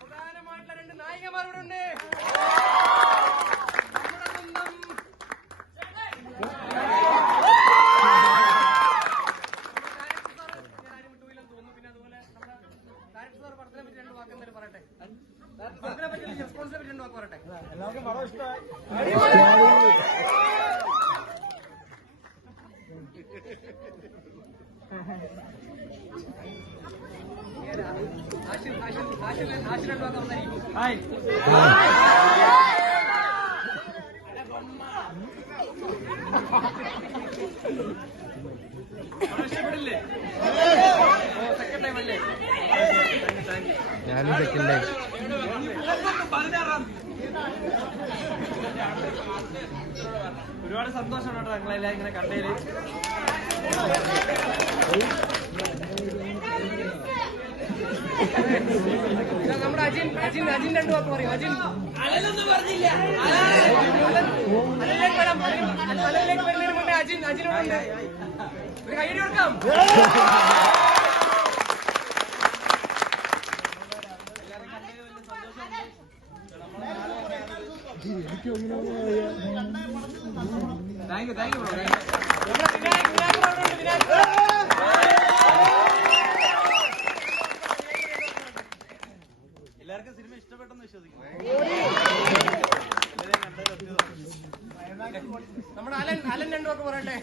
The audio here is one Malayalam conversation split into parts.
പ്രധാനമായിട്ടുള്ള രണ്ട് നായികമാരോട് ഉണ്ട്. എല്ലാവർക്കും വളരെ ഇഷ്ടമായി. ഇഷ്ടപ്പെടില്ലേ? സെക്കൻഡ് ടൈം അല്ലേ? ഞാനും സെക്കൻഡ് ടൈം. ഒരുപാട് സന്തോഷമാണ് ഞങ്ങളെല്ലാം ഇങ്ങനെ കണ്ടതില്. നമ്മുടെ അജിൻ രണ്ടു വാക്ക് പറയും. അജിൻ അലനൊന്നും പറഞ്ഞില്ല. അലനിലേക്ക് വരുന്നതിന് മുന്നേ അജിനോടുണ്ട് ഒരു കൈയടി കൊടുക്കാം. Thank you bro. എല്ലാവർക്കും സിനിമ ഇഷ്ടപ്പെട്ടെന്ന് വിശ്വസിക്കുന്നു. നമ്മുടെ അലൻ രണ്ടുമൊക്കെ പറയട്ടെ.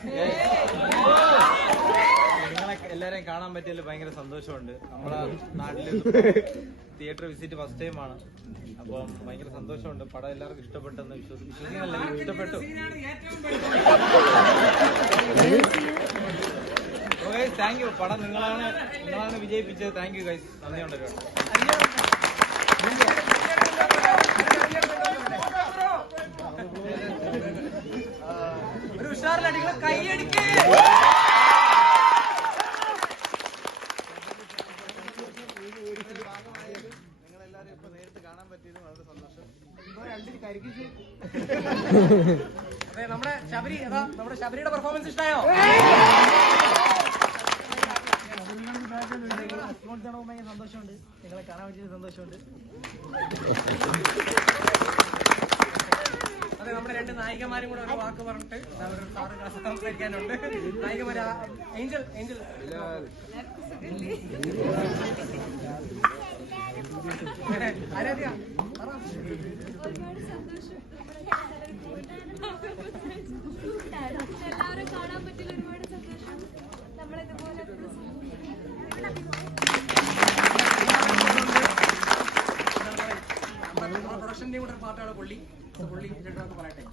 നിങ്ങളെ എല്ലാരെയും കാണാൻ പറ്റിയതിൽ ഭയങ്കര സന്തോഷമുണ്ട്. നമ്മളെ നാട്ടില് തിയേറ്റർ വിസിറ്റ് ഫസ്റ്റ് ടൈമാണ്. അപ്പം ഭയങ്കര സന്തോഷമുണ്ട്. പടം എല്ലാവർക്കും ഇഷ്ടപ്പെട്ടെന്ന് വിശ്വസിക്കുന്നില്ല. ഇഷ്ടപ്പെട്ടു. Thank you. പടം നിങ്ങളാണ് വിജയിപ്പിച്ചത്. Thank you guys. നന്ദിയുണ്ട് ഒരുപാട്. ഒരു ഉഷാറിലടിക്കുന്ന കൈയടിക്ക്. നിങ്ങളെല്ലാരും ഇപ്പൊ നേരിട്ട് കാണാൻ പറ്റിയത് വളരെ സന്തോഷം. അതെ, നമ്മുടെ ശബരിയുടെ പെർഫോമൻസ് ഇഷ്ടമായോ? ഭയങ്കര സന്തോഷമുണ്ട്. നിങ്ങളെ കാണാൻ പറ്റിയത് സന്തോഷമുണ്ട്. അതെ, നമ്മുടെ രണ്ട് നായികമാരും കൂടെ ഒരു വാക്ക് പറഞ്ഞിട്ട് സംസാരിക്കാനുണ്ട്. നായികമാര് ഏഞ്ചൽ ആരാധ്യ എല്ലാവരും കാണാൻ പറ്റില്ല. ഒരുപാട് സന്തോഷം. നമ്മളിതുപോലെ പ്രൊഡക്ഷന്റെ കൂടെ ഒരു പാട്ടാണ് പുള്ളി രണ്ടുപേർക്ക് പറയട്ടെ.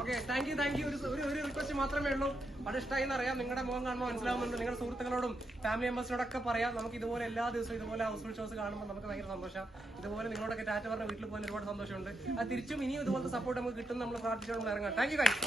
Okay, thank you. ഒരു റിക്വസ്റ്റ് മാത്രമേ ഉള്ളൂ. പടം ഇഷ്ടമായി എന്നറിയാം. നിങ്ങളുടെ മുഖം കാണുമ്പോൾ മനസ്സിലാവുന്നുണ്ട്. നിങ്ങളുടെ സുഹൃത്തുക്കളോടും ഫാമിലി മെമ്പേഴ്സിനോടൊക്കെ പറയാം. നമുക്ക് ഇതുപോലെ എല്ലാ ദിവസവും ഇതുപോലെ ഹൗസ്ഫുൾ ഷോസ് കാണുമ്പോൾ നമുക്ക് ഭയങ്കര സന്തോഷം. ഇതുപോലെ നിങ്ങളോടൊക്കെ ടാറ്റ പറഞ്ഞ വീട്ടിൽ പോകാൻ ഒരുപാട് സന്തോഷമുണ്ട്. അത് തിരിച്ചും ഇനിയും ഇതുപോലത്തെ സപ്പോർട്ട് നമുക്ക് കിട്ടും. നമ്മൾ പ്രാർത്ഥിച്ചുകൊണ്ട് ഇറങ്ങാം. Thank you guys.